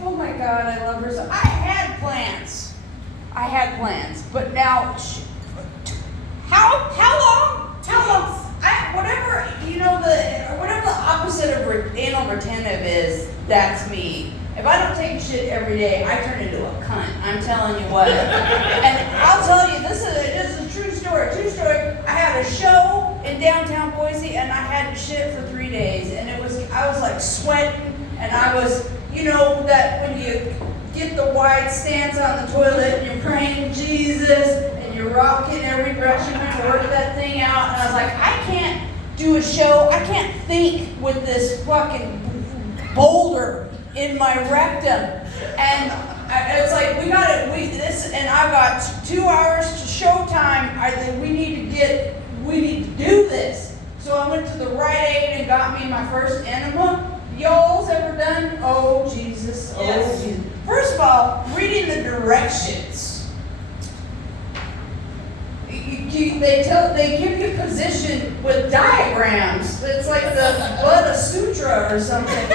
Oh my God, I love her so. I had plans, but now, how long? Whatever the opposite of anal retentive is, that's me. If I don't take shit every day, I turn into a cunt. I'm telling you what. And I'll tell you, this is a true story. I had a show in downtown Boise, and I had to shit for 3 days, and I was like sweating, and I was, that when you get the wide stance on the toilet, and you're praying Jesus, and you're rocking every breath you can to work that thing out, and I was like, I can't do a show. I can't think with this fucking boulder in my rectum. And it's like, and I've got 2 hours to showtime. I think we need to do this. So I went to the Rite Aid and got me my first enema. Y'all's ever done? Oh, Jesus. Oh, yes. Jesus. First of all, reading the directions. They give you position with diagrams. It's like the Buddha Sutra or something.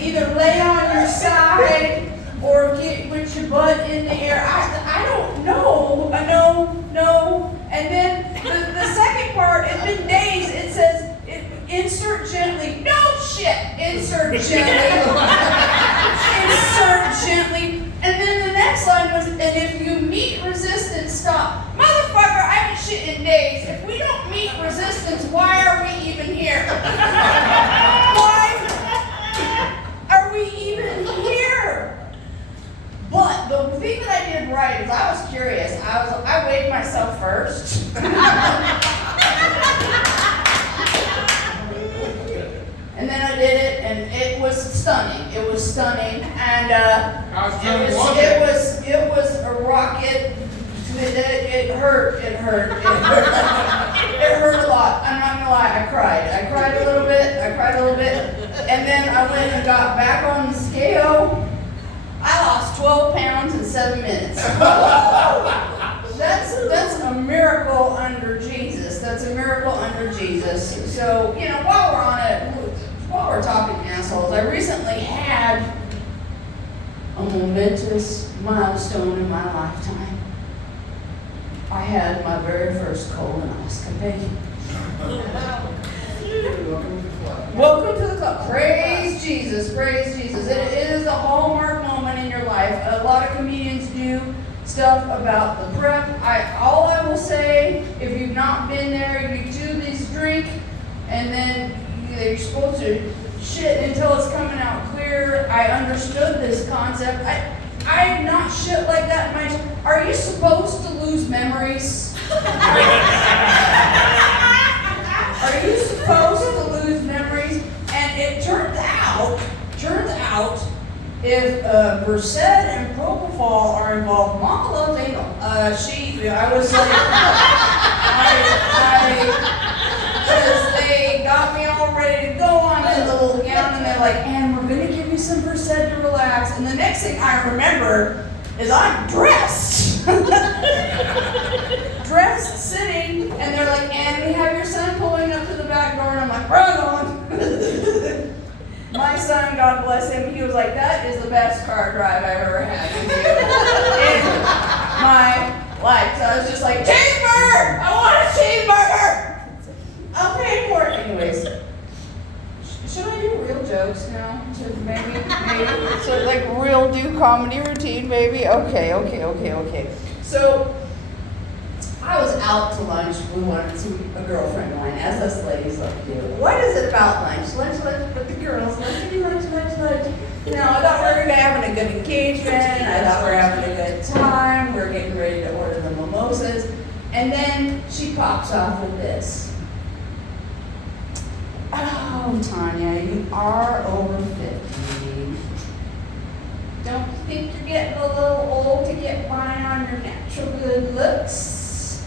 Either lay on your side or put your butt in the air. I don't know. No. And then the second part, it's been days, it says, insert gently. No shit. Insert gently. Insert gently. And then the next line was, and if you meet resistance, stop. Motherfucker, I haven't shit in days. If we don't meet resistance, why are we even here? Why are we even here? But the thing that I did right is I was curious. I weighed myself first. And then I did it, and it was stunning. And it was a rocket. It hurt. It hurt a lot. I'm not gonna lie. I cried a little bit. And then I went and got back on the scale. I lost 12 pounds in 7 minutes. That's a miracle under Jesus. So, while we're talking assholes, I recently had a momentous milestone in my lifetime. I had my very first colonoscopy. Welcome to the club. Praise Jesus. It is a hallmark moment in your life. A lot of comedians do stuff about the prep. All I will say, if you've not been there, you do this drink, and then you're supposed to shit until it's coming out clear. I understood this concept. I have not shit like that in my time. Are you supposed to lose memories? Are you supposed to lose memories? And it turns out, if Versed and propofol are involved, Mama loves anal. Because they got me all ready to go on in the little gown, and they're like, and we're going to give you some Versed to relax. And the next thing I remember is I'm dressed. Dressed, sitting, and they're like, and we have your son pulling up to the back door, and I'm like, right on. My son, God bless him, he was like, that is the best car drive I've ever had in my life. So I was just like, cheeseburger! I want a cheeseburger! I'll pay for it. Anyways, should I do real jokes now? Maybe. So like real do comedy routine, maybe? Okay. So I was out to lunch. We wanted to see a girlfriend of mine, as us ladies love to do. What is it about lunch? Lunch with the girls. Lunch. Now, I thought we were having a good engagement. I thought we were having a good time. We were getting ready to order the mimosas. And then she pops off with this. Oh, Tanya, you are over 50. Don't you think you're getting a little old to get by on your natural good looks?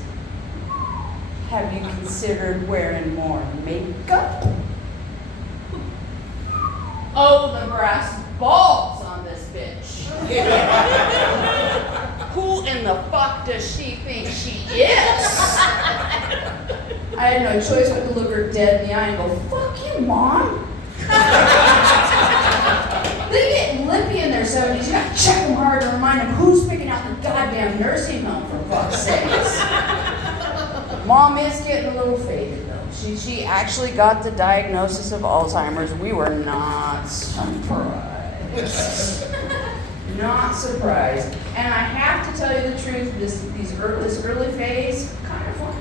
Have you considered wearing more makeup? Oh, the brass balls on this bitch. Who in the fuck does she think she is? I had no choice but to look her dead in the eye and go, fuck you, Mom. They get lippy in their 70s. You gotta check them hard to remind them who's picking out the goddamn nursing home, for fuck's sakes. Mom is getting a little faded, though. She actually got the diagnosis of Alzheimer's. We were not surprised. Not surprised. And I have to tell you the truth, this early phase, kind of fun.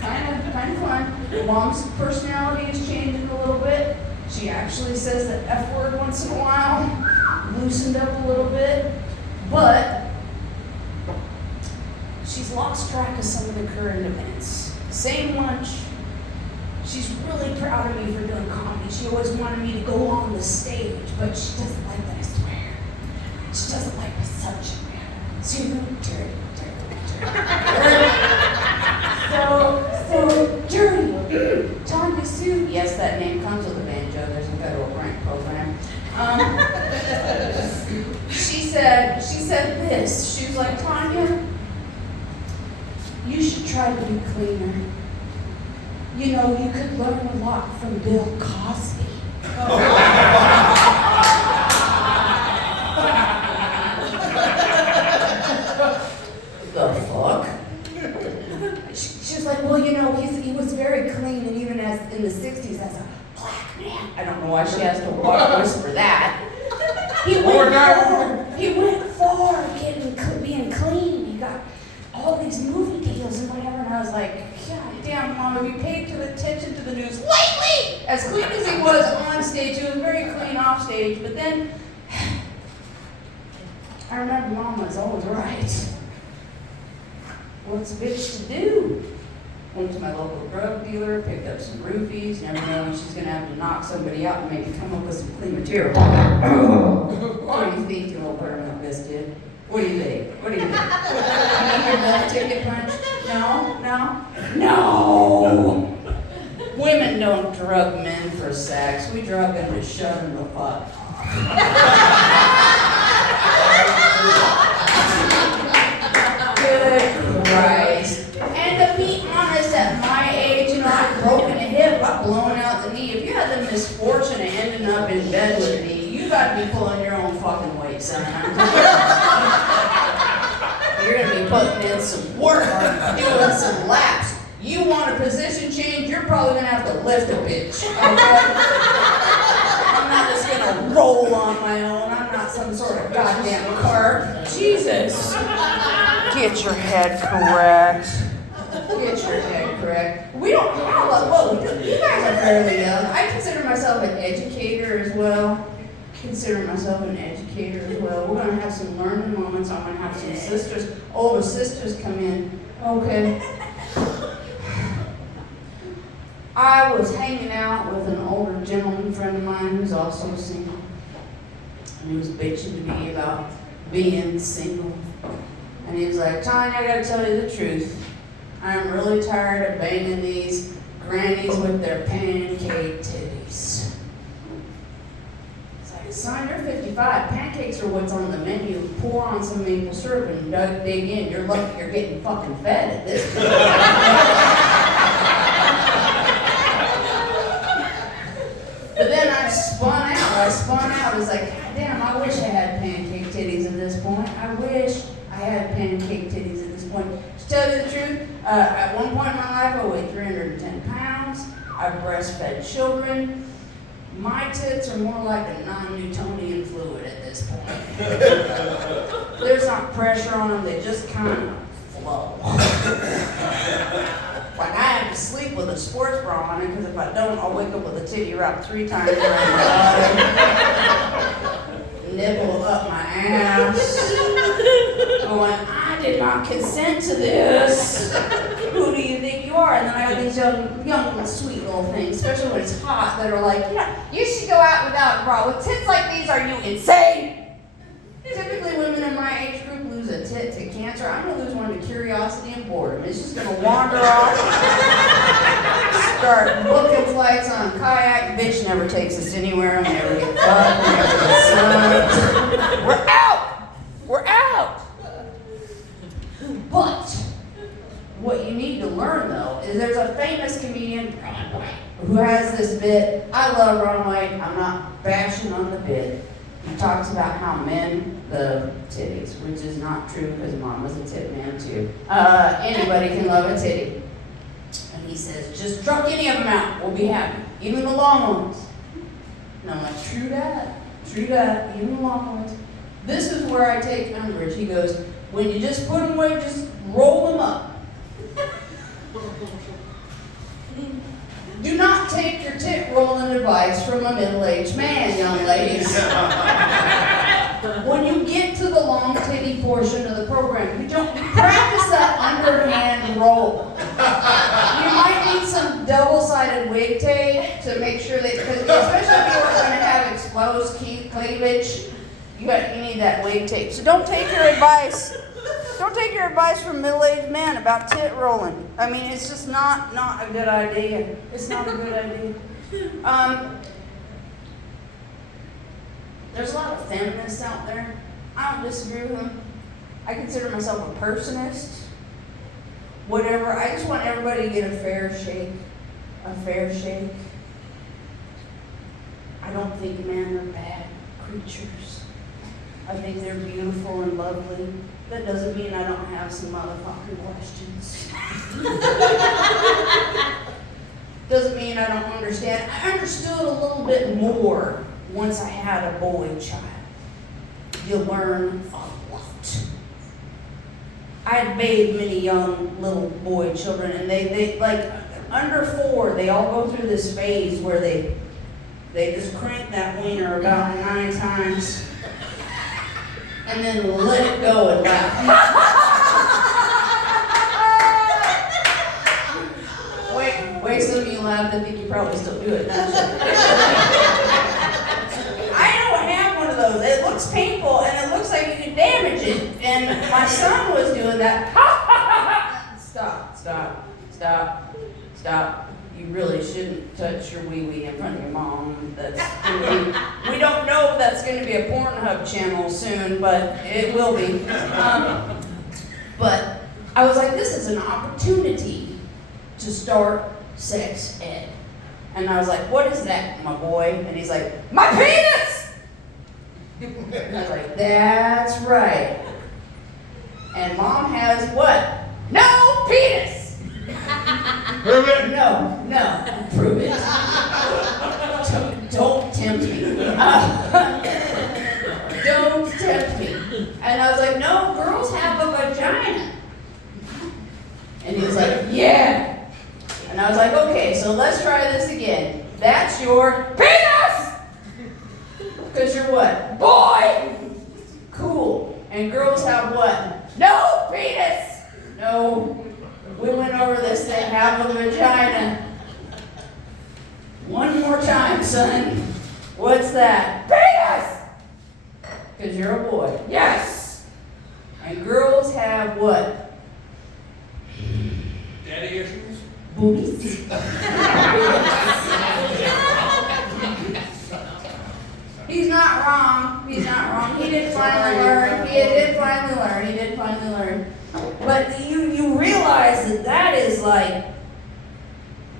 Kind of fun. Mom's personality is changing a little bit. She actually says the F word once in a while, loosened up a little bit, but she's lost track of some of the current events. Same lunch. She's really proud of me for doing comedy. She always wanted me to go on the stage, but she doesn't like that I swear. She doesn't like my subject matter. Dirty. So dirty. Tanya Sue. Yes, that name comes with a banjo. There's a federal grant program. She said this. She was like, Tanya, you should try to be cleaner. You know, you could learn a lot from Bill Cosby. The fuck? She was like, well, you know, he was very clean, and even as in the 60s as a black man. I don't know why she has to whisper that. He went far being clean. He got all these movie deals and whatever, and I was like, God damn, Mom, have you paid attention to the news lately? As clean as he was on stage, he was very clean off stage, but then I remember Mom was always right. What's a bitch to do? Went to my local drug dealer, picked up some roofies, never know when she's gonna have to knock somebody out and maybe come up with some clean material. What do you think, you old permanent biscuit? What do you think? You need your left ticket punched? No. Women don't drug men for sex. We drug them to shut them the fuck up. Good Christ. And to be honest, at my age, you know, I've broken a hip, I've blown out the knee. If you had the misfortune of ending up in bed with me, you got to be pulling your own fucking weight, son. You're going to be putting in some work, doing some laps. You want a position change, you're probably going to have to lift a bitch. Okay? I'm not just going to roll on my own. I'm not some sort of goddamn carp. Jesus. Get your head correct. We don't have you guys are fairly young. I consider myself an educator as well. We're going to have some learning moments. I'm going to have some older sisters come in. Okay. I was hanging out with an older gentleman friend of mine who's also single. And he was bitching to me about being single. And he was like, Tanya, I gotta tell you the truth. I'm really tired of banging these grannies with their pancake titties. It's like, son, you're 55. Pancakes are what's on the menu. Pour on some maple syrup and dig in. You're lucky you're getting fucking fed at this point. But then I spun out. It's like, God damn, I wish I had pancake titties at this point. I wish I had pancake titties at this point. To tell you the truth, at one point in my life, I weighed 310 pounds. I've breastfed children. My tits are more like a non-Newtonian fluid at this point. There's not pressure on them, they just kind of flow. Like, I have to sleep with a sports bra on it, because if I don't, I'll wake up with a titty wrap 3 times around my body. Nibble up my ass. Going, I did not consent to this. Who do you think you are? And then I have these young, sweet little things, especially when it's hot, that are like, you should go out without a bra. With tits like these, are you insane? Typically, women in my age group lose a tit to cancer. I'm going to lose one to curiosity and boredom. It's just going to wander off, start booking flights on kayak. Bitch never takes us anywhere. We never get fucked. We never get sucked. We're out. But what you need need to learn though is there's a famous comedian, Ron White, who has this bit. I love Ron White. I'm not bashing on the bit. He talks about how men love titties, which is not true because Mom was a tit man too. Anybody can love a titty. And he says, just truck any of them out, we'll be happy. Even the long ones. And I'm like, true that, even the long ones. This is where I take umbrage. He goes, when you just put them away, just roll them up. Do not take your tit rolling advice from a middle-aged man, young ladies. When you get to the long titty portion of the program, you practice that underhand roll. You might need some double-sided wig tape to make sure that, because especially if you're going to have exposed cleavage, you need that wig tape. So don't take your advice. Don't take your advice from middle-aged men about tit rolling. I mean, it's just not a good idea. It's not a good idea. There's a lot of feminists out there. I don't disagree with them. I consider myself a personist. Whatever. I just want everybody to get a fair shake. A fair shake. I don't think men are bad creatures. I think they're beautiful and lovely. That doesn't mean I don't have some motherfucking questions. Doesn't mean I don't understand. I understood a little bit more once I had a boy child. You learn a lot. I had made many young little boy children, and they like under 4, they all go through this phase where they just crank that wiener about 9 times. And then let it go and laugh. Wait, some of you laughed. I think you probably still do it. I don't have one of those. It looks painful and it looks like you can damage it. And my son was doing that. Stop. You really shouldn't touch your wee-wee in front of your mom. We don't know if that's going to be a Pornhub channel soon, but it will be. But I was like, this is an opportunity to start sex ed. And I was like, what is that, my boy? And he's like, my penis! And I was like, that's right. And Mom has what? No penis! Prove it. No, prove it. Don't tempt me. Don't tempt me. And I was like, no, girls have a vagina. And he was like, yeah. And I was like, okay, so let's try this again. That's your penis! Because you're what? Boy! Cool. And girls have what? No penis! No. We went over this thing, have a vagina. One more time, son. What's that? Penis! Because you're a boy. Yes! And girls have what? Daddy issues? Boobies. He's not wrong. He did finally learn. But you realize that is like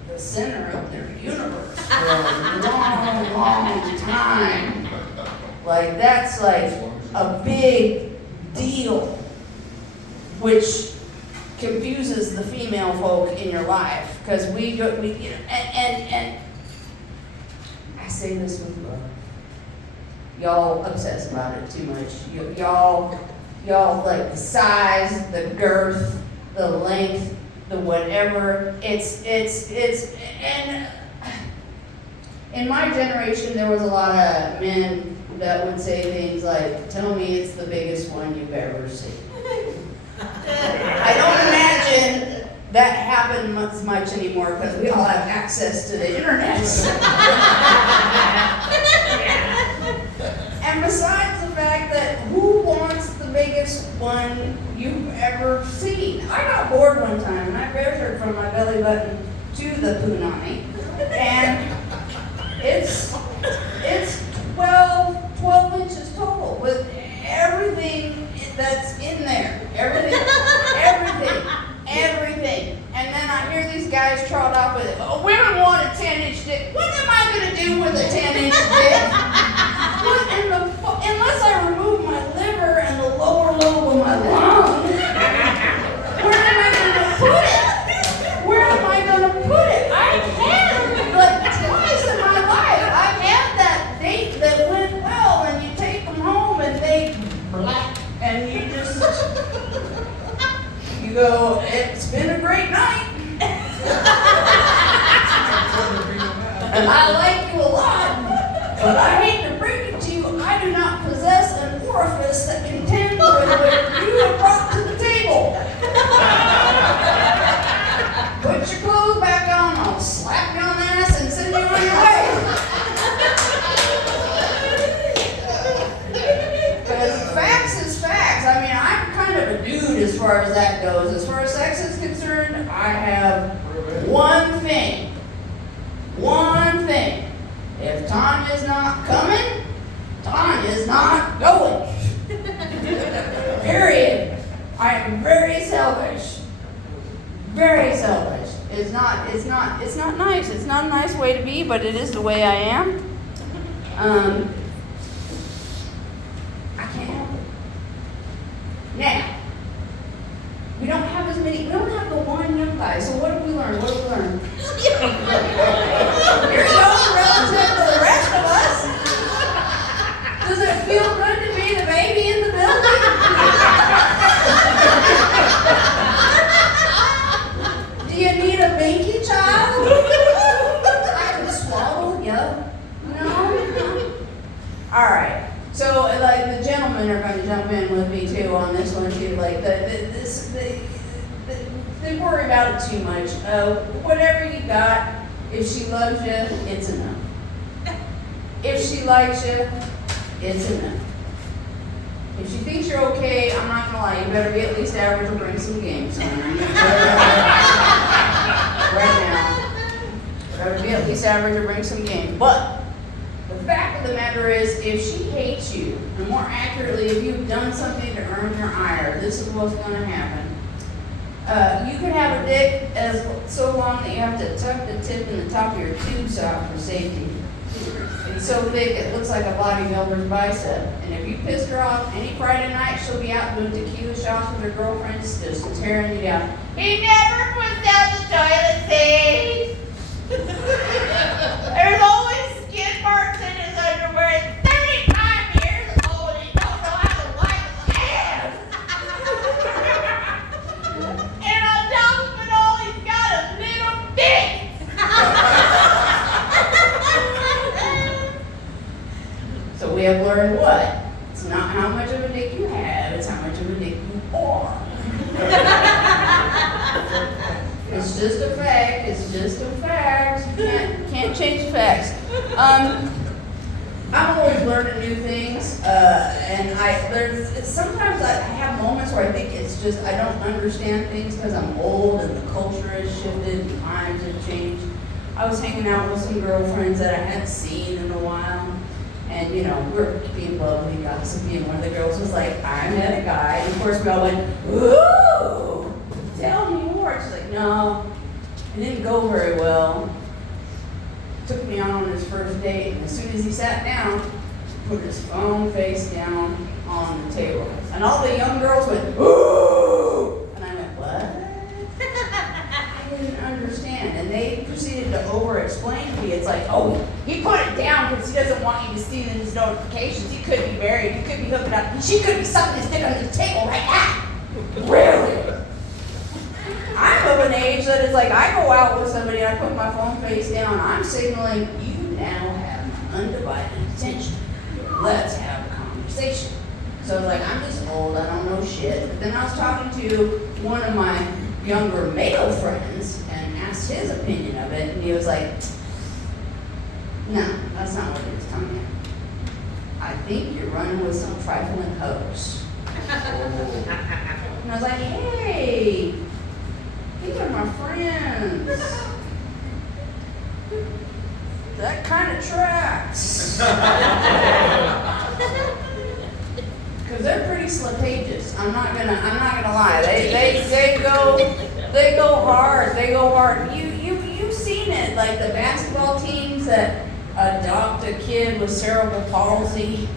the center of their universe for a long time. Like that's like a big deal, which confuses the female folk in your life because and I say this with love. Y'all obsess about it too much. Y'all like the size, the girth, the length, the whatever. It's and in my generation there was a lot of men that would say things like, tell me it's the biggest one you've ever seen. I don't imagine that happens much anymore because we all have access to the internet. And besides the fact that who wants the biggest one you've ever seen? I got bored one time and I measured from my belly button to the punani. And it's 12 inches total with everything that's in there. Everything. And hear these guys trot off with, oh, women want a 10-inch dick. What am I going to do with a 10-inch dick? What in the unless I remove my liver and the lower lobe of my lung, where am I going to put it? Where am I going to put it? I've had like twice in my life. I've had that date that went well, and you take them home and they black, and you just, you go, it's been a great night. And I like you a lot, but I hate to break it to you, I do not possess an orifice that contends with what you have brought to the table. Put your clothes back on, I'll slap you on the ass and send you on your way. Because facts is facts. I mean, I'm kind of a dude as far as that goes. As far as sex is concerned, I have one thing. One thing. If Tanya's not coming, Tanya's not going. Period. I am very selfish. Very selfish. It's not nice. It's not a nice way to be, but it is the way I am. I can't help it. Now, we don't have we don't have the one young guy, so what have we learned? What have we learned? You're young relative to the rest of us. Does it feel good to be the baby in the building? Do you need a binky child? I can swallow you. No? Alright. So, like, the gentlemen are going to jump in with me, too, on this one, too. Like, they worry about it too much. Whatever you got, if she loves you, it's enough. If she likes you, it's enough. If she thinks you're okay, I'm not going to lie, you better be at least average or bring some game, son. Right now. Better be at least average or bring some game. But the fact of the matter is, if she hates you, and more accurately, if you've done something to earn her ire, this is what's going to happen. You can have a dick so long that you have to tuck the tip in the top of your tube sock for safety. It's so thick it looks like a bodybuilder's bicep. And if you pissed her off any Friday night, she'll be out doing tequila shots with her girlfriends, just tearing you down. He never puts down the toilet seat. There's always skid marks in his underwear. 35 years old and he don't know how to wipe his ass. And on top of it all, he's got a little dick. So we have learned what? It's not how much of a dick you have, it's how much of a dick you are. It's just a fact, it's just a fact. Can't change facts. I'm always learning new things, and sometimes I have moments where I think it's just I don't understand things because I'm old and the culture has shifted and times have changed. I was hanging out with some girlfriends that I hadn't seen in a while, and we're being lovely, gossipy, and one of the girls was like, "I met a guy," and of course we all went, "Ooh, tell me more." She's like, "No, it didn't go very well." Took me out on his first date, and as soon as he sat down, put his phone face down on the table. And all the young girls went, "Ooh!" And I went, "What?" I didn't understand. And they proceeded to over-explain to me. It's like, "Oh, he put it down because he doesn't want you to see his notifications. He could be married. He could be hooking up. She could be sucking his dick under the table right now." Really? I'm of an age that it's like I go out with somebody and I put my phone face down. I'm signaling, you now have my undivided attention. Let's have a conversation. So it's like, I'm just old, I don't know shit. But then I was talking to one of my younger male friends and asked his opinion of it, and he was like, "No, that's not what it is, Tanya. I think you're running with some trifling hoax." And I was like, "Hey, these are my friends. That kind of tracks." Because they're pretty slitageous. I'm not gonna lie. They go They go hard. They go hard. You've seen it, like the basketball teams that adopt a kid with cerebral palsy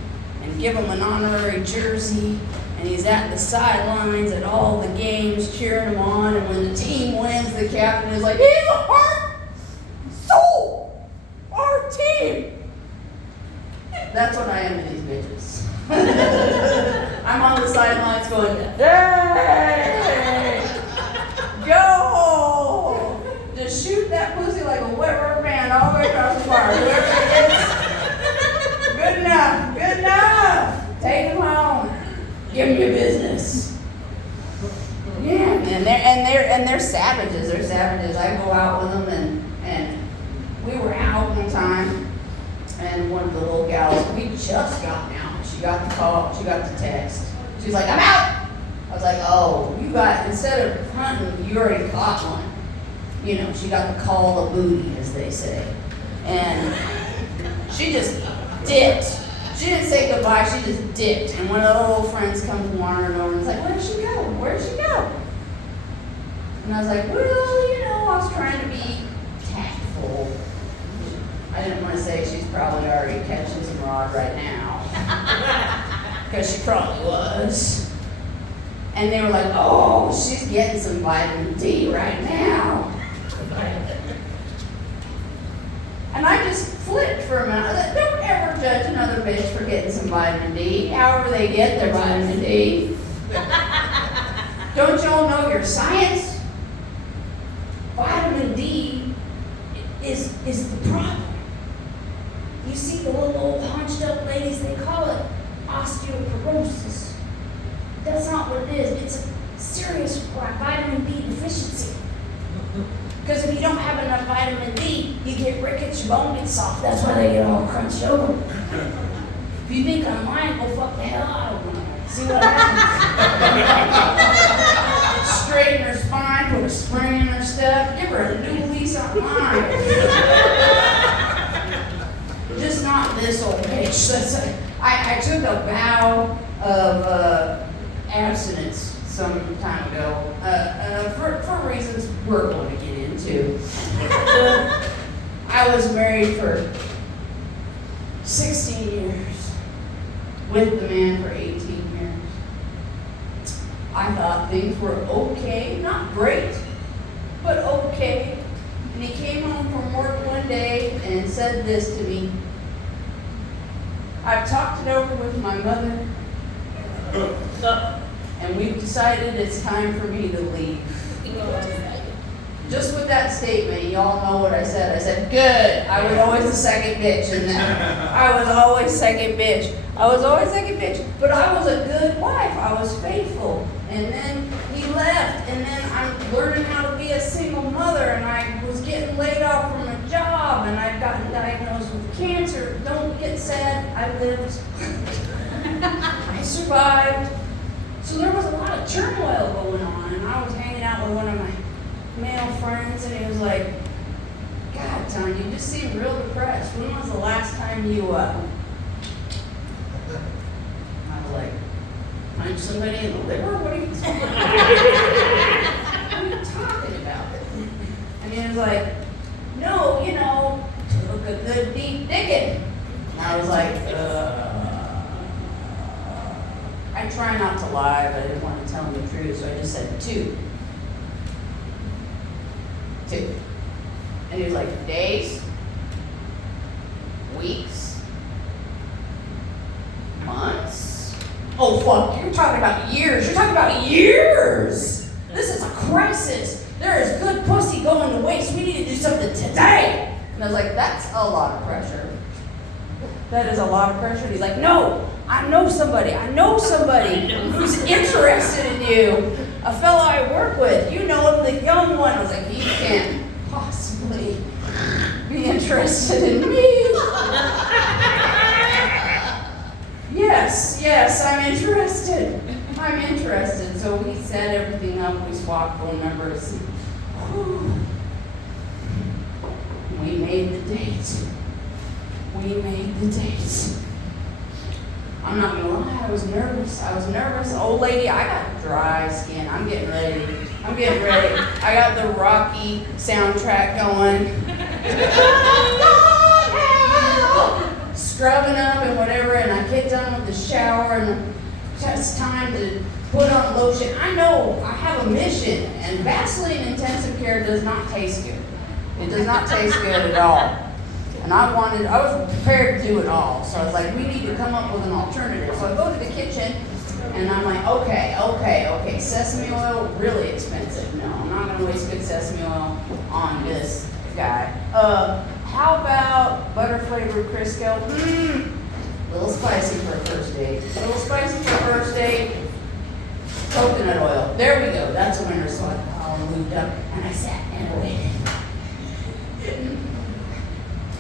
and give him an honorary jersey, and he's at the sidelines at all the games cheering him on, and when the team wins, the captain is like, he's a heart, soul, our team. That's what I am to these bitches. I'm on the sidelines going, hey, go! Just shoot that pussy like a wet rubber band all the way across the bar. Whoever it is, good enough, good enough. Take him home. Give him your business. Yeah, and they're savages. They're savages. I go out with them, and we were out one time, and one of the little gals, we just gotten out. She got the call. She got the text. She's like, I'm out. I was like, oh, you got, instead of hunting, you already caught one. You know, she got the call of booty, as they say. And she just dipped. She didn't say goodbye, she just dipped. And one of the little friends comes wandering over and was like, where'd she go? Where'd she go? And I was like, well, you know, I was trying to be tactful. I didn't want to say she's probably already catching some rod right now. Because she probably was. And they were like, oh, she's getting some vitamin D right now. And I just flipped for a minute. I said, don't ever judge another bitch for getting some vitamin D, however they get their vitamin D. Don't y'all know your science? Vitamin D is the problem. You see the little old hunched up ladies, they call it osteoporosis. That's not what it is. It's a serious vitamin D deficiency. Because if you don't have enough vitamin D, you get rickets, your bone gets soft. That's why they get all crunched over. If you think I'm lying, go fuck the hell out of them. See what happens? Straighten her spine, put a spring in her step, give her a new lease on life. Just not this old bitch. I took a vow of abstinence some time ago for reasons we're going to get into. I was married for 16 years, with the man for 18 years. I thought things were okay, not great, but okay. And he came home from work one day and said this to me. I've talked it over with my mother, and we've decided it's time for me to leave. Just with that statement, y'all know what I said. I said, good. I was always the second bitch in that. I was always second bitch. But I was a good wife. I was faithful. And then he left, and then I'm learning how to be a single mother, and I was getting laid off from a job, and I'd gotten diagnosed with cancer. Don't get sad. I lived. I survived. So there was a lot of turmoil going on, and I was hanging out with one of my male friends, and he was like, God, Tony, you just seem real depressed. When was the last time you, I was like, punch somebody in the liver? What are you talking about? What are you talking about? And he was like, no, you know, took a good deep digging. And I was like, I try not to lie, but I didn't want to tell him the truth, so I just said 2. And he was like, days, weeks, months. Oh, fuck, you're talking about years. You're talking about years. This is a crisis. There is good pussy going to waste. We need to do something today. And I was like, that's a lot of pressure. That is a lot of pressure. And he's like, no, I know somebody who's interested in you. A fellow I work with. You know him, the young one. I was like, he can't possibly be interested in me. Yes, I'm interested. So we set everything up. We swapped phone numbers. Whew. We made the date. I'm not gonna lie, I was nervous. Old lady, I got dry skin. I'm getting ready I'm getting ready. I got the Rocky soundtrack going. Scrubbing up and whatever, and I get done with the shower, and it's time to put on lotion. I know I have a mission, and Vaseline intensive care does not taste good. It does not taste good at all. And I was prepared to do it all. So I was like, we need to come up with an alternative. So I go to the kitchen, and I'm like, okay, sesame oil, really expensive. No, I'm not gonna waste good sesame oil on this guy. How about butter flavored Crisco? A little spicy for a first date. A little spicy for a first date. Coconut oil. There we go. That's a winner. So I moved up, and I sat and I waited.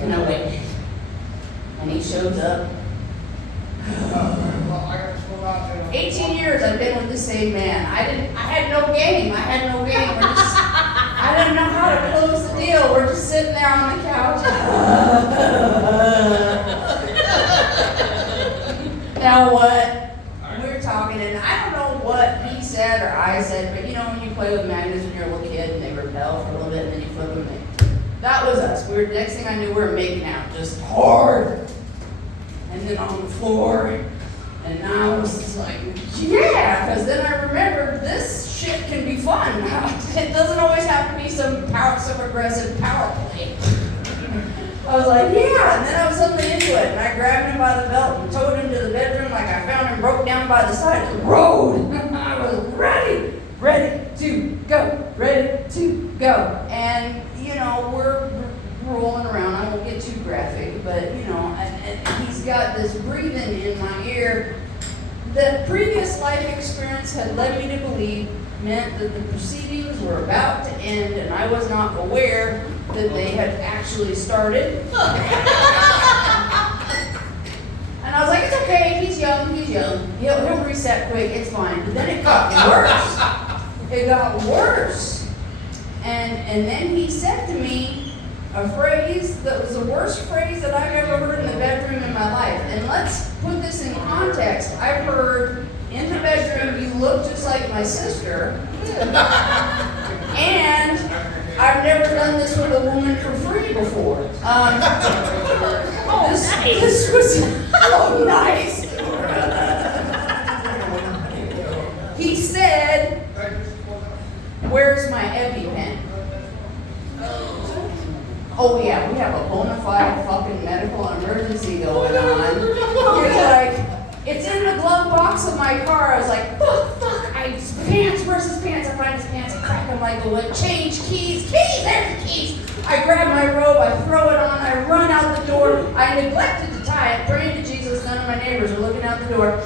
And I waited. And he shows up. 18 years I've been with the same man. I had no game. I didn't know how to close the deal. We're just sitting there on the couch. Now what? We're talking, and I don't know what he said or I said, but you know when you play with magnets when you're a little kid and they repel for a little bit and then you flip them. That was us. Next thing I knew, we were making out just hard. And then on the floor. And now I was just like, yeah, because then I remembered this shit can be fun. It doesn't always have to be some aggressive power play. I was like, yeah, and then I was suddenly into it. And I grabbed him by the belt and towed him to the bedroom like I found him broke down by the side of the road. I was ready to go. And, you know, we're rolling around. I won't get too graphic, but, you know, and he's got this breathing in my ear that previous life experience had led me to believe meant that the proceedings were about to end, and I was not aware that they had actually started. And I was like, it's okay, he's young. He'll reset quick, it's fine. But then it got worse. It got worse. And then he said to me a phrase that was the worst phrase that I've ever heard in the bedroom in my life. And let's put this in context. I've heard in the bedroom, you look just like my sister. And I've never done this with a woman for free before. This was so nice. He said, where's my EpiPen? Oh yeah, we have a bona fide fucking medical emergency going on. It's like, it's in the glove box of my car. I was like, fuck, where's his pants? I find his pants, I crack him like a whip. Change, keys, there's the keys. I grab my robe, I throw it on, I run out the door. I neglected to tie it, praying to Jesus, none of my neighbors are looking out the door.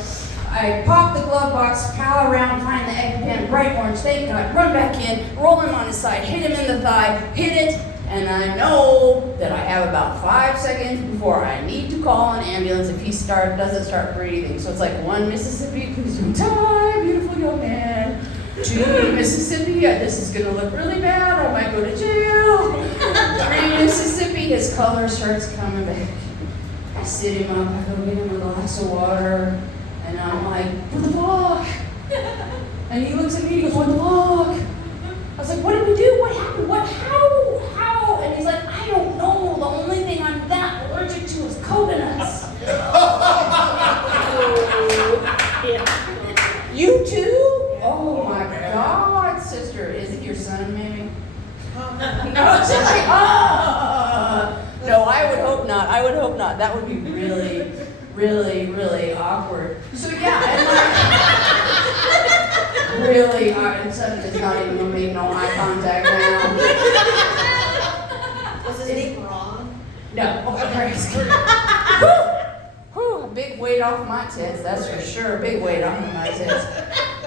I pop the glove box, pal around, find the EpiPen, bright orange, thank God, run back in, roll him on his side, hit him in the thigh, hit it, and I know that I have about 5 seconds before I need to call an ambulance if he doesn't start breathing. So it's like 1 Mississippi, please don't die, beautiful young man. 2 Mississippi, this is gonna look really bad, I might go to jail. 3 Mississippi, his color starts coming back. I sit him up, I go get him a glass of water, and I'm like, what the fuck? And he looks at me and he goes, what the fuck? I was like, what did we do? What happened? How? And he's like, I don't know. The only thing I'm that allergic to is coconuts. You too? Oh my God, sister. Is it your son, maybe? No, it's just like, No, I would hope not. That would be really, really, really awkward. So yeah, really, except it's not even gonna make no eye contact now. Was his name wrong? No. Oh, praise Whew, a big weight off my tits, that's for sure. A big weight off of my tits.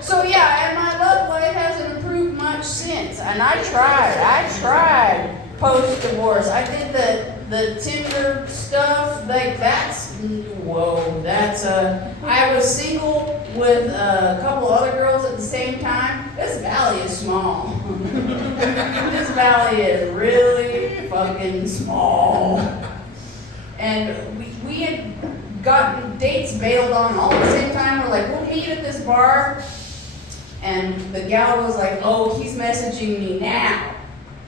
So yeah, and my love life hasn't improved much since. And I tried post-divorce. I did the Tinder stuff, like that's I was single with a couple other girls at the same time. This valley is small. This valley is really fucking small. And we had gotten dates bailed on all at the same time. We're like, we'll meet at this bar. And the gal was like, oh, he's messaging me now.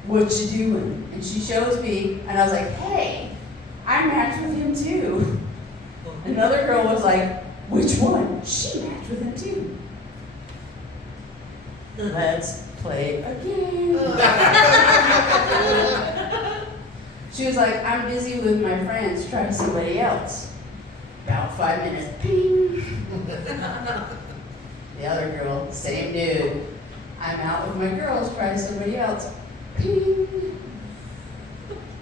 What you doing? And she shows me, and I was like, hey, I matched with him too. Another girl was like, which one? She matched with him too. Let's play a game. She was like, I'm busy with my friends, try somebody else. About 5 minutes, ping. The other girl, same dude. I'm out with my girls, try somebody else. Ping.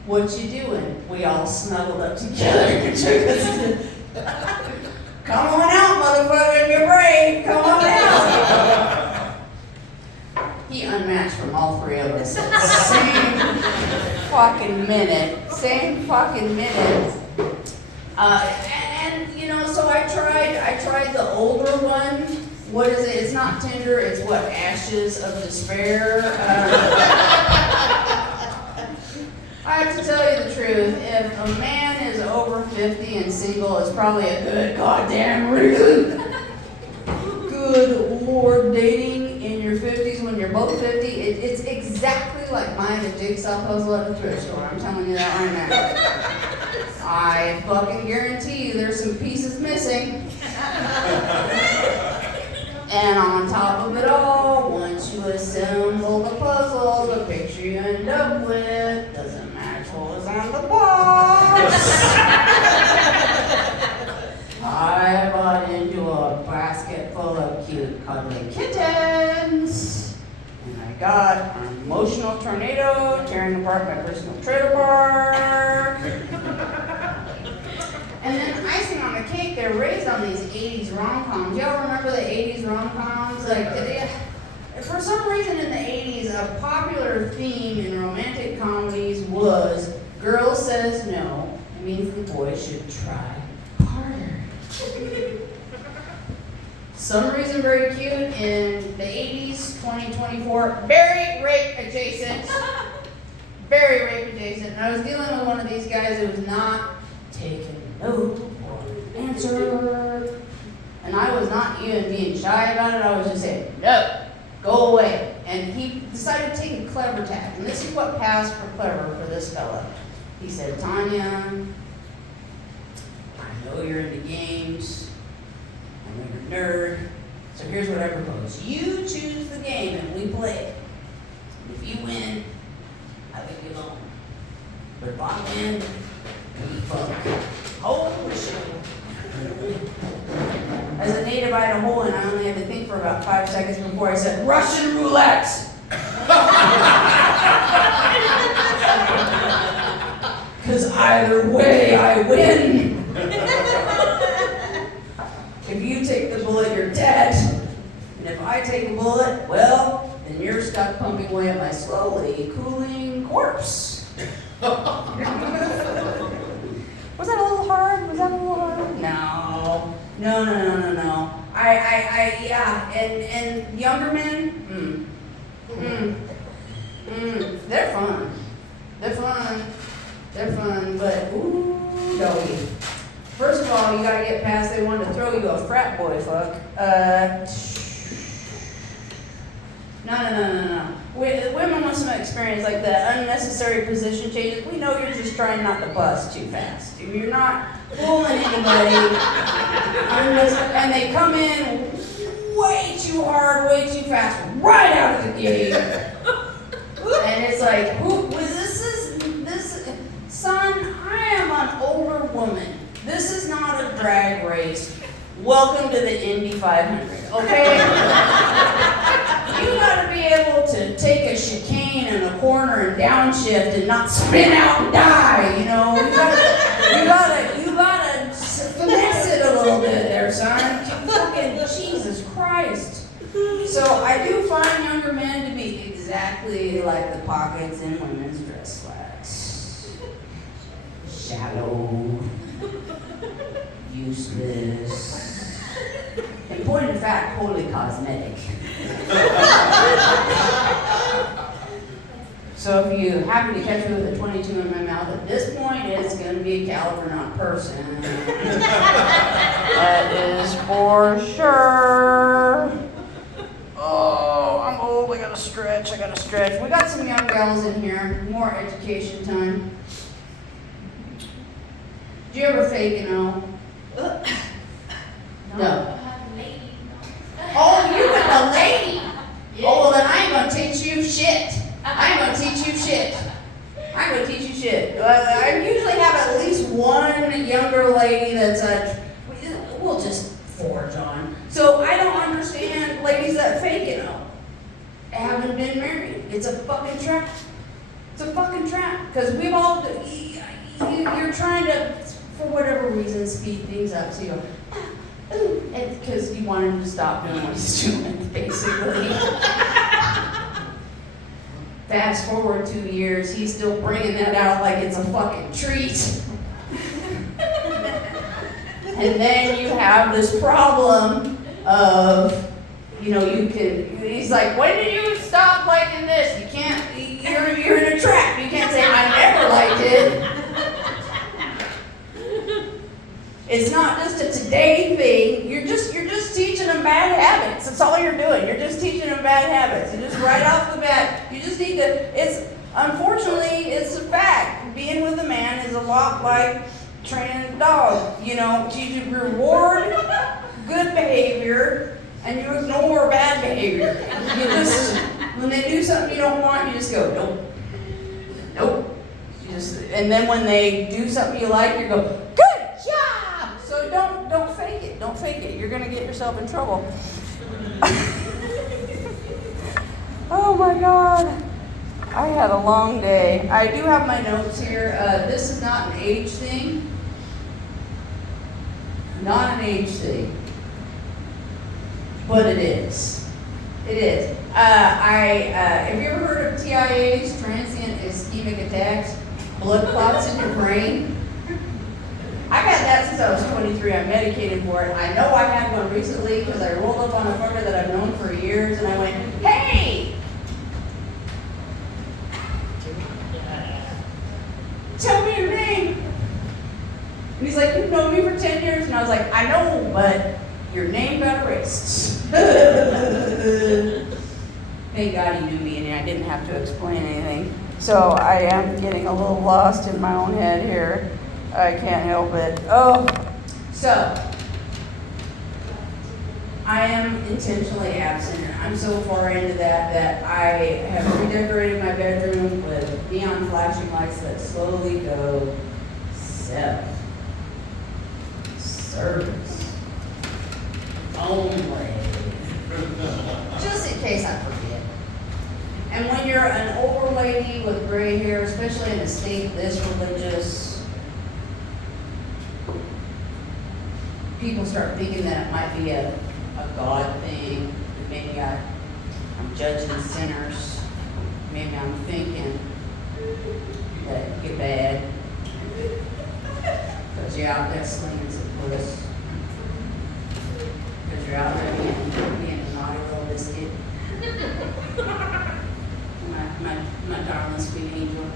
What you doing? We all snuggled up together. Come on out, motherfucker, you're brave. Come on out. He unmatched from all three of us at the same fucking minute. Same fucking minute. And you know, so I tried the older one. What is it? It's not Tinder, it's what? Ashes of Despair. I have to tell you the truth. If a man is over 50 and single, it's probably a good goddamn reason. Good Lord, dating in your 50s when you're both 50, it's exactly like buying a jigsaw puzzle at a thrift store. I'm telling you that right now. I fucking guarantee you there's some pieces missing. And on top of it all, once you assemble the puzzle, the picture you end up with doesn't match what was on the box. I bought into a basket full of cute, cuddly kittens. And I got an emotional tornado tearing apart my personal trailer park. And then icing on the cake, they're raised on these 80s rom-coms. Y'all remember the 80s rom-coms? For some reason in the 80s, a popular theme in romantic comedies was girl says no. It means the boy should try harder. Some reason very cute in the 80s, 2024, very rape adjacent. Very rape adjacent. And I was dealing with one of these guys who was not taking no for an answer. And I was not even being shy about it. I was just saying, no, go away. And he decided to take a clever tack. And this is what passed for clever for this fella. He said, Tanya, I know you're into games. I know you're a nerd. So here's what I propose. You choose the game and we play it. If you win, I leave you alone. But if I win, we fuck. Holy shit. As a native Idahoan, I only had to think for about 5 seconds before I said, Russian roulette! Because either way, I win. If you take the bullet, you're dead. And if I take a bullet, well, then you're stuck pumping away at my slowly cooling corpse. Was that a little hard? No. Yeah. And younger men, they're fun. They're fun, but ooh, doggy. First of all, you gotta get past they wanted to throw you a frat boy fuck. No. Women with some experience, like the unnecessary position changes, we know you're just trying not to bust too fast. You're not fooling anybody. And they come in way too hard, way too fast, right out of the gate. And it's like, son, I am an older woman. This is not a drag race. Welcome to the Indy 500, okay? You gotta be able to take a chicane in a corner and downshift and not spin out and die, you know? You gotta finesse it a little bit there, son. Fucking Jesus Christ. So I do find younger men to be exactly like the pockets in women's dress slacks. Shallow. Useless. In point of fact, wholly cosmetic. So if you happen to catch me with a 22 in my mouth at this point, it's going to be a caliber, not person. That is for sure. Oh. stretch, I gotta stretch. We got some young gals in here, more education time. Do you ever fake and know? No. Oh, you got a lady? Oh, well then I ain't gonna teach you shit. I ain't gonna teach you shit. I ain't gonna teach you shit. I usually have at least one younger lady that's we'll just forge on. So I don't understand ladies that fake it all. Haven't been married. It's a fucking trap. It's a fucking trap. Because we've all, you're trying to, for whatever reason, speed things up. So you go, because you want him to stop doing what he's doing, basically. Fast forward 2 years, he's still bringing that out like it's a fucking treat. And then you have this problem of, he's like, when did you stop liking this? You can't, you're in a trap. You can't say, I never liked it. It's not just a today thing. You're just teaching them bad habits. That's all you're doing. You're just teaching them bad habits. You just right off the bat, you just need to, unfortunately, it's a fact. Being with a man is a lot like training a dog. You reward good behavior and you ignore bad behavior. When they do something you don't want, you just go, nope. And then when they do something you like, you go, good job! So don't fake it. Don't fake it. You're gonna get yourself in trouble. Oh my God. I had a long day. I do have my notes here. This is not an age thing. Not an age thing. But it is. It is. Have you ever heard of TIAs, transient ischemic attacks, blood clots in your brain? I've had that since I was 23. I'm medicated for it. I know I had one recently because I rolled up on a fucker that I've known for years and I went, hey! Tell me your name. And he's like, you've known me for 10 years. And I was like, I know, but your name got erased. Thank God he knew me and I didn't have to explain anything. So I am getting a little lost in my own head here. I can't help it. Oh, so I am intentionally absent. I'm so far into that I have redecorated my bedroom with neon flashing lights that slowly go service only. Just in case I forget. And when you're an older lady with gray hair, especially in a state this religious, people start thinking that it might be a God thing. Maybe I'm judging sinners. Maybe I'm thinking that you're bad because you're out there slinging some puss. Because you're out there being a naughty little biscuit. My darling sweet angel.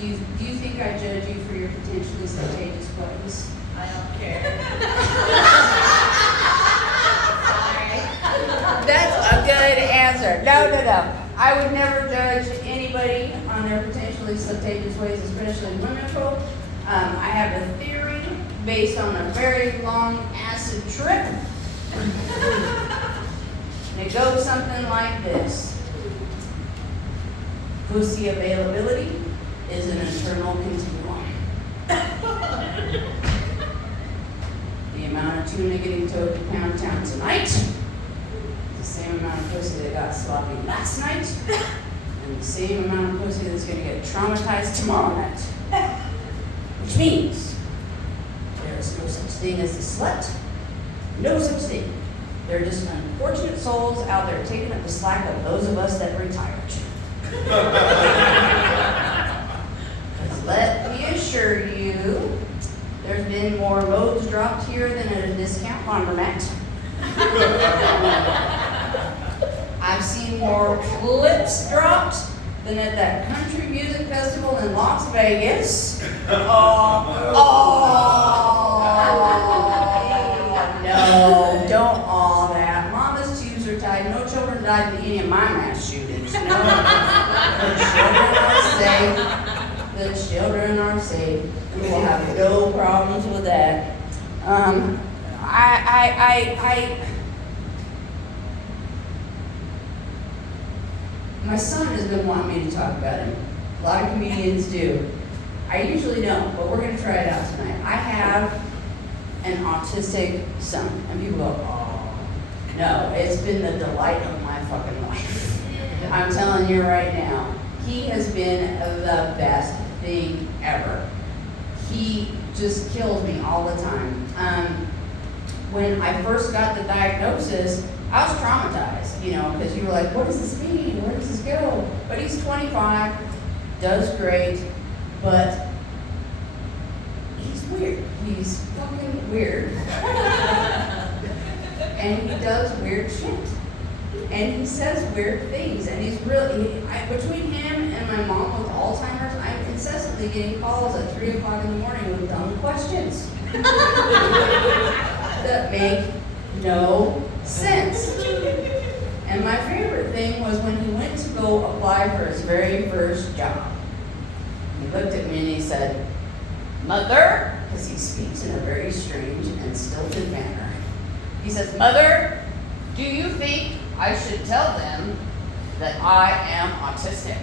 Do you think I judge you for your potentially contagious ways? I don't care. Sorry. That's a good answer. No. I would never judge anybody on their potentially contagious ways, especially women folk. I have a theory based on a very long acid trip. And it goes something like this. Pussy availability is an internal continuum. The amount of tuna getting towed to Pound Town tonight is the same amount of pussy that got sloppy last night, and the same amount of pussy that's going to get traumatized tomorrow night. Which means there is no such thing as a slut. No such thing. They're just unfortunate souls out there taking up the slack of those of us that retired. Because let me assure you, there's been more loads dropped here than at a discount laundromat. I've seen more clips dropped than at that country music festival in Las Vegas. No, don't all that. Mama's tubes are tied. No children died in any of my mass shootings. his children are safe. We will have no problems with that. My son has been wanting me to talk about him. A lot of comedians do. I usually don't, but we're going to try it out tonight. I have an autistic son. And people go, oh. No, it's been the delight of my fucking life. I'm telling you right now, he has been the best thing ever. He just kills me all the time. When I first got the diagnosis, I was traumatized, because you were like, what does this mean? Where does this go? But he's 25, does great, but he's weird. He's fucking weird. And he does weird shit. And he says weird things. And he's really, between him and my mom with Alzheimer's, I'm incessantly getting calls at 3 o'clock in the morning with dumb questions that make no sense. And my favorite thing was when he went to go apply for his very first job. He looked at me and he said, Mother, because he speaks in a very strange and stilted manner. He says, Mother, do you think I should tell them that I am autistic?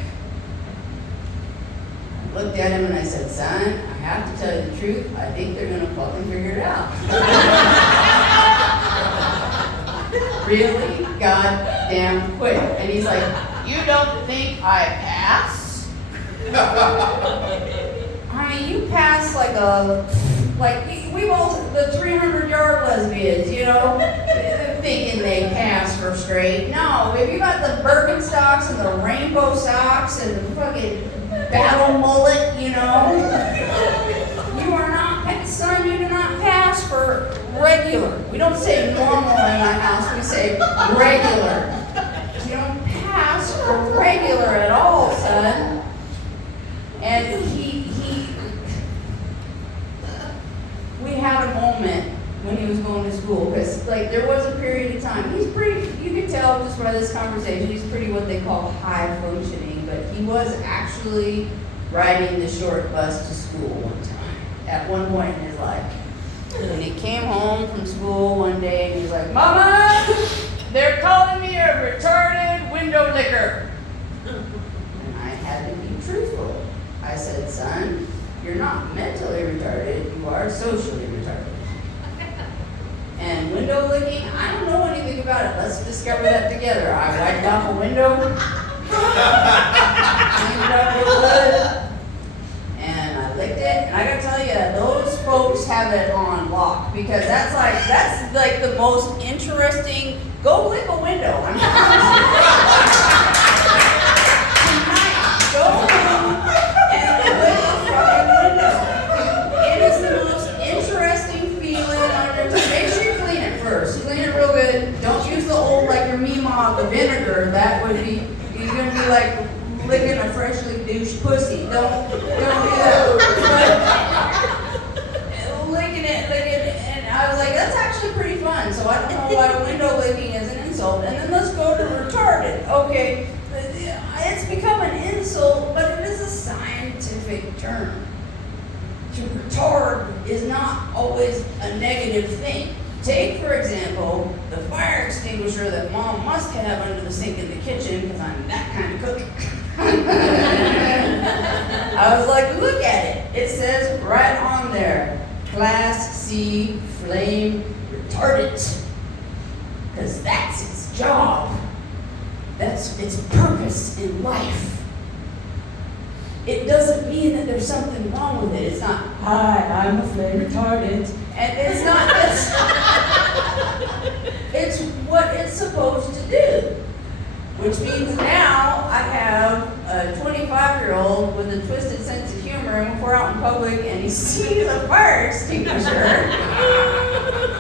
I looked at him and I said, son, I have to tell you the truth. I think they're going to fucking figure it out. Really goddamn quick. And he's like, you don't think I pass? Honey, you pass we both, the 300-yard lesbians, thinking they pass for straight. No, if you got the Birkenstocks and the rainbow socks and the fucking battle mullet, you are not, son, you do not pass for regular. We don't say normal in my house, we say regular. You don't pass for regular at all, son. And we had a moment when he was going to school, because there was a period of time, you could tell just by this conversation, he's pretty what they call high functioning, but he was actually riding the short bus to school one time, at one point in his life. And he came home from school one day and he was like, Mama, they're calling me a retarded window licker. And I had to be truthful. I said, son, you're not mentally retarded, you are socially retarded. And window licking, I don't know anything about it. Let's discover that together. I wiped off a window, cleaned it up real good, and I licked it. And I gotta tell you, those folks have it on lock, because that's like the most interesting. Go lick a window. I'm tonight, go home and lick a fucking window. It is the most interesting feeling on your tongue. Make sure you clean it first. Clean it real good. Don't use the old, like your Mima, the vinegar. That would be, you're gonna be like licking a freshly douched pussy. Don't do that. But licking it, and I was like, that's actually pretty fun. So I don't know why window licking is an insult. And then let's go to retarded. Okay, it's become an insult, but it is a scientific term. To retard is not always a negative thing. Take, for example, the fire extinguisher that Mom must have under the sink in the kitchen, because I'm that kind of cook. I was like, look at it. It says right on there, Class C flame retardant. Because that's its job. That's its purpose in life. It doesn't mean that there's something wrong with it. It's not, hi, I'm a flame retardant. And it's not this. It's what it's supposed to do. Which means now I have a 25-year-old with a twisted sense of humor, and if we're out in public and he sees a fire extinguisher,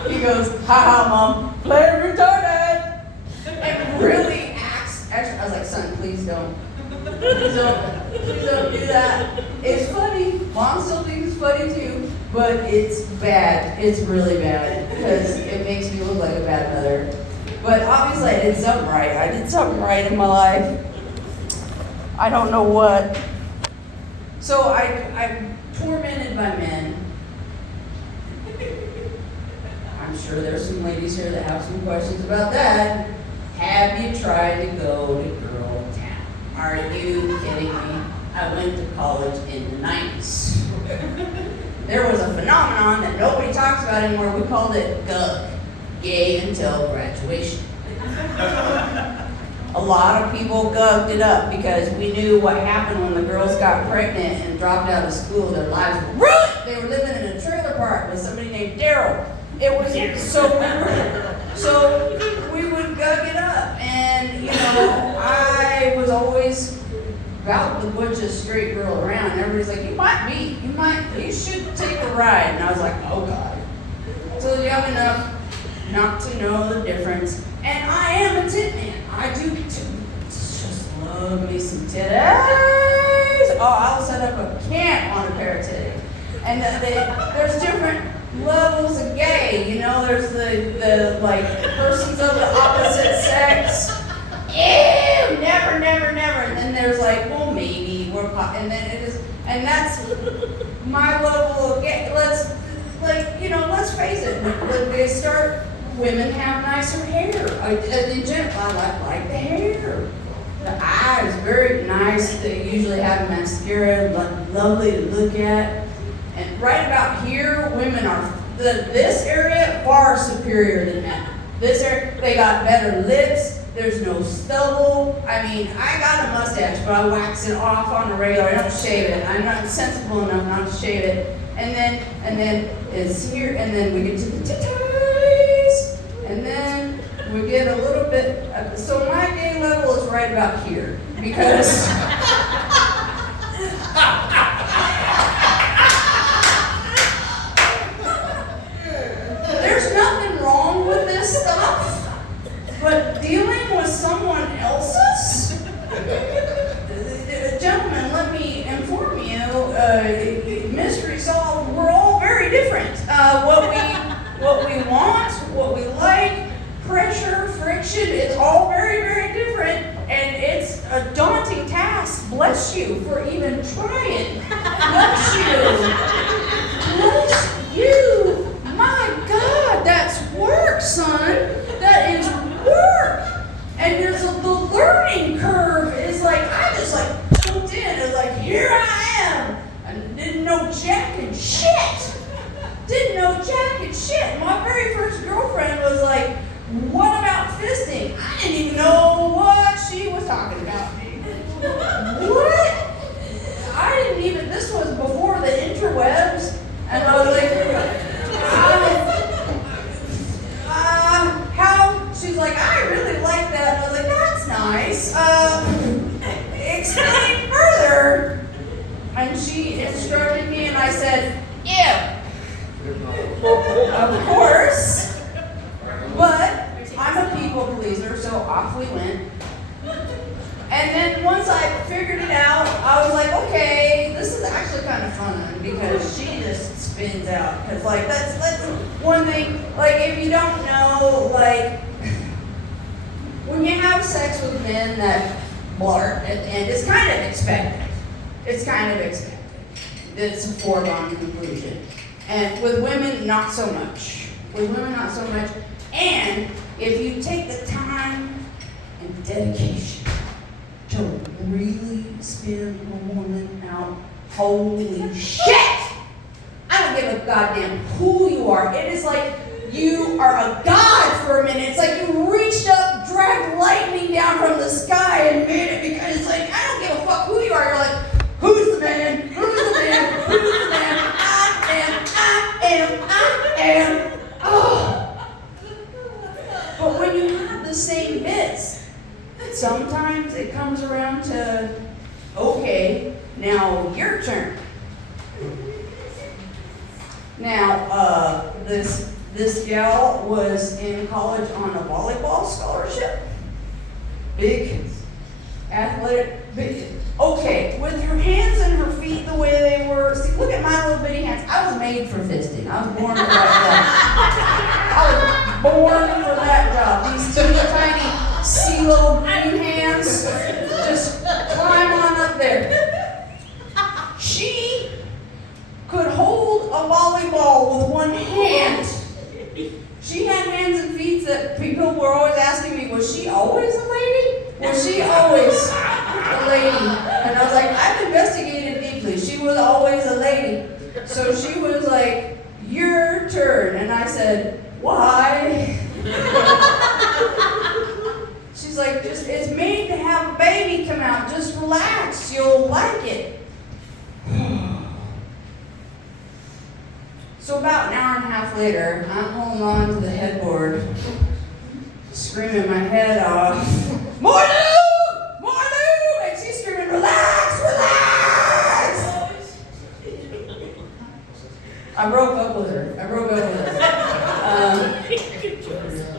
he goes, ha, Mom, flame retardant. And really acts, actually, I was like, son, please don't. Please don't do that. It's funny. Mom still thinks it's funny too, but it's bad. It's really bad because it makes me look like a bad mother. But obviously I did something right. I did something right in my life. I don't know what. So I'm tormented by men. I'm sure there's some ladies here that have some questions about that. Have you tried to go to Girl Town? Are you kidding me? I went to college in the 90s. There was a phenomenon that nobody talks about anymore. We called it GUG, gay until graduation. A lot of people gugged it up because we knew what happened when the girls got pregnant and dropped out of school. Their lives were ruined. They were living in a trailer park with somebody named Daryl. It was so we would gug it up, and I was always about the butchest straight girl around. And everybody's like, you should take a ride. And I was like, oh God. So young enough not to know the difference. And I am a tit man. I do just love me some titties. Oh, I'll set up a camp on a pair of titties. And there's different levels of gay. There's the persons of the opposite sex. Ew, never, never, never. And then there's well, maybe and then it is, and that's my level of gay. Let's face it. When they start, women have nicer hair. In general, I like the hair. The eyes, very nice. They usually have mascara, lovely to look at. And right about here, women are this area far superior than that. This area, they got better lips. There's no stubble. I mean, I got a mustache, but I wax it off on the regular. I don't shave it. I'm not sensible enough not to shave it. And then it's here, and then we get to the titties, and then we get a little bit. So my gay level is right about here because. There's nothing wrong with this stuff, but dealing with someone else's? Gentlemen, let me inform you, mystery solved, we're all very different. What we want, what we like, pressure, friction, it's all very, very different, and it's a daunting task. Bless you for even trying. Bless you. Bless you. My God, that's work, son. That is work. And the learning curve is I just jumped in. It's here I am. I didn't know jack and shit. Didn't know jack and shit. My very first girlfriend was like, what about fisting? I didn't even know what she was talking about. What? I didn't even, this was before the interwebs. And I was she's like, I really like that. And I was like, that's nice. Explain further. And she instructed me, and I said, yeah. Of course. But I'm a people pleaser, so off we went. And then once I figured it out, I was like, okay, this is actually kind of fun because she just spins out. Because that's one thing. If you don't know, when you have sex with men that blart at the end, it's kind of expected. It's kind of expected. It's a foregone conclusion. And with women, not so much. And if you take the time and dedication to really spin a woman out, holy shit! I don't give a goddamn who you are. It is like you are a god for a minute. It's like you reached up, dragged lightning down from the sky and made it because it's I don't give a fuck who you are. You're like, who's the man? Who's the man? Who's the man? I am. Oh. But when you have the same bits, sometimes it comes around to, okay, now your turn. Now, this gal was in college on a volleyball scholarship. Big, athletic, big. Okay, with her hands and her feet the way they were. See, look at my little bitty hands. I was made for fisting. I was born for that job. I was born for that job. These teeny tiny CeeLo green hands just climb on up there. She a volleyball with one hand. She had hands and feet that people were always asking me, was she always a lady? Was she always a lady? And I was like, I've investigated deeply. She was always a lady. So she was like, your turn. And I said, why? She's like, just it's made to have a baby come out. Just relax. You'll like it. So about an hour and a half later, I'm holding on to the headboard, screaming my head off, more lube! More lube! And she's screaming, relax, relax! I broke up with her.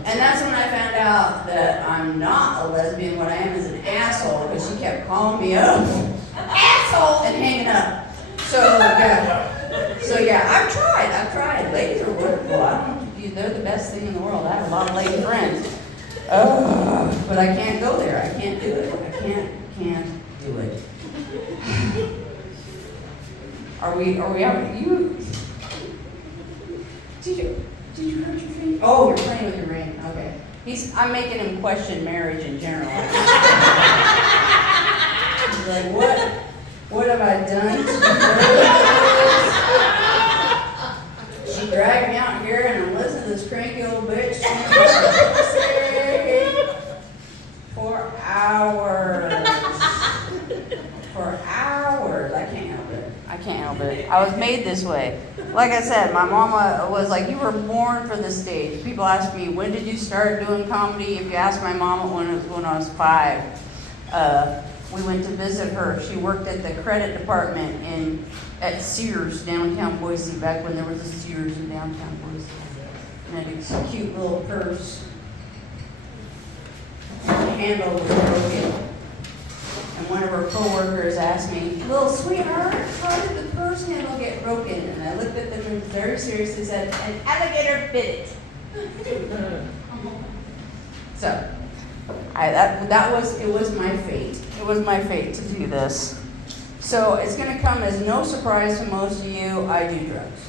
And that's when I found out that I'm not a lesbian. What I am is an asshole, because she kept calling me up, asshole, and hanging up. So yeah, I've tried. Ladies are wonderful. I don't know, they're the best thing in the world. I have a lot of lady friends. But I can't go there. I can't do it. I can't do it. Are we out? Did you hurt your feet? Oh, you're playing with your ring. Okay. I'm making him question marriage in general. He's like, what have I done to this? She dragged me out here and I'm listening to this cranky old bitch for hours. For hours. I can't help it. I was made this way. Like I said, my mama was like, you were born for this stage. People ask me, when did you start doing comedy? If you ask my mama, when I was 5. We went to visit her. She worked at the credit department at Sears, downtown Boise, back when there was a Sears in downtown Boise. And had this cute little purse. And the handle was broken. And one of her coworkers asked me, little sweetheart, how did the purse handle get broken? And I looked at them and very seriously said, an alligator bit it. So, it was my fate. It was my fate to do this. So it's going to come as no surprise to most of you, I do drugs.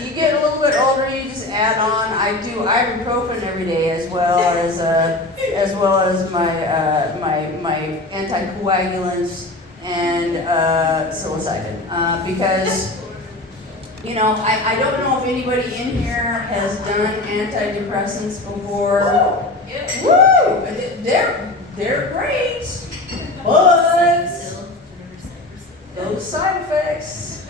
You get a little bit older, you just add on. I do ibuprofen every day, as well as my anticoagulants and psilocybin, because I don't know if anybody in here has done antidepressants before. Woo! They're great, but those side effects.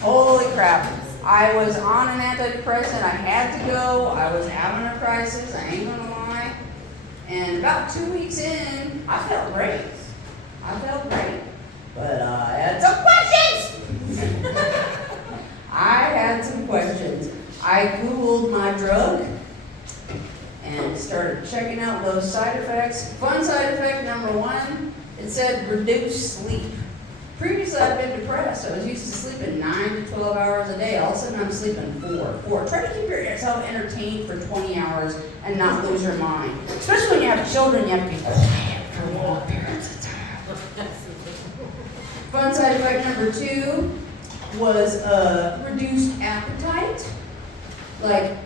Holy crap. I was on an antidepressant. I had to go. I was having a crisis. I ain't gonna lie. And about 2 weeks in, I felt great. But I had some questions. I Googled my drug and started checking out those side effects. Fun side effect number 1, it said reduce sleep. Previously, I've been depressed. I was used to sleeping 9 to 12 hours a day. All of a sudden, I'm sleeping 4. Try to keep yourself entertained for 20 hours and not lose your mind. Especially when you have children, you have to be quiet for long periods of time. Fun side effect number 2 was reduced appetite. Like,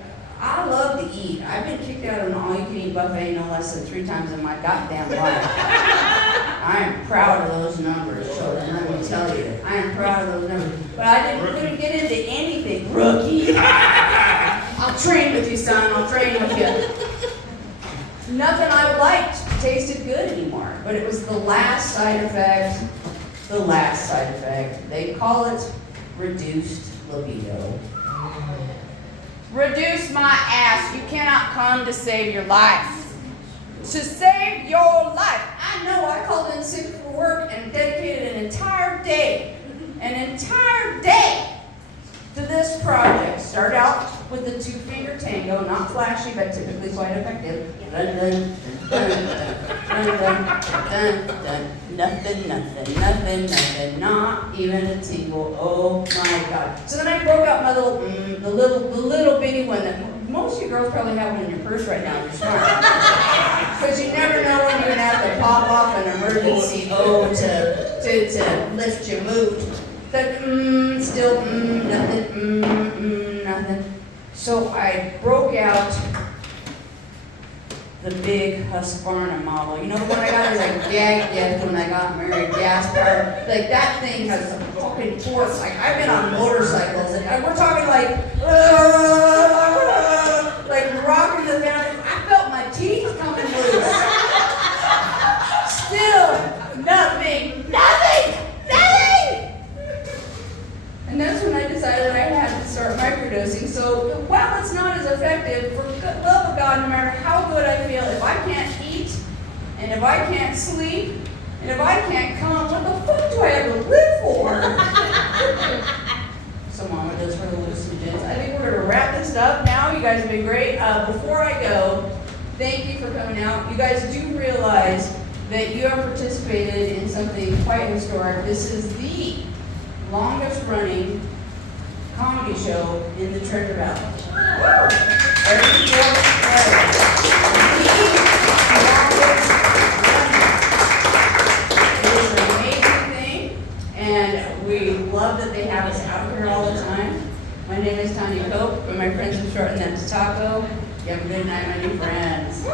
I love to eat. I've been kicked out of an all-you-can-eat buffet no less than 3 times in my goddamn life. I am proud of those numbers, children. I'm going to tell you. I am proud of those numbers. But I couldn't get into anything. Rookie. I'll train with you, son. I'll train with you. Nothing I liked tasted good anymore. But it was the last side effect. They call it reduced libido. Reduce my ass. You cannot come to save your life. To save your life. I know I called in sick for work and dedicated an entire day to this project. Start out with the 2-finger tango, not flashy, but typically quite effective. Dun, dun, dun, dun, dun, dun, dun. Nothing, not even a tingle. Oh my God. So then I broke out my the little bitty one that most of you girls probably have one in your purse right now. You're smart. Because you never know when you're going to have to pop emergency O to lift your mood. The still nothing, nothing. So I broke out the big Husqvarna model. You know the one I got is like gag gift when I got married, gas powered. Like that thing has some fucking force. Like I've been on motorcycles and we're talking like rocking the fountain. I felt my teeth coming loose. Still nothing. And that's when I decided I had to start microdosing. So while it's not as effective, for the love of God, no matter how good I feel, if I can't eat, and if I can't sleep, and if I can't come, what the fuck do I have to live for? So Mama does for the hallucinogens. I think we're going to wrap this up now. You guys have been great. Before I go, thank you for coming out. You guys do realize that you have participated in something quite historic. This is the longest running comedy show in the Treasure Valley. Every fourth Friday. It is an amazing thing, and we love that they have us out here all the time. My name is Tanya Cope, and my friends have shortened that to Taco. You have a good night, my new friends.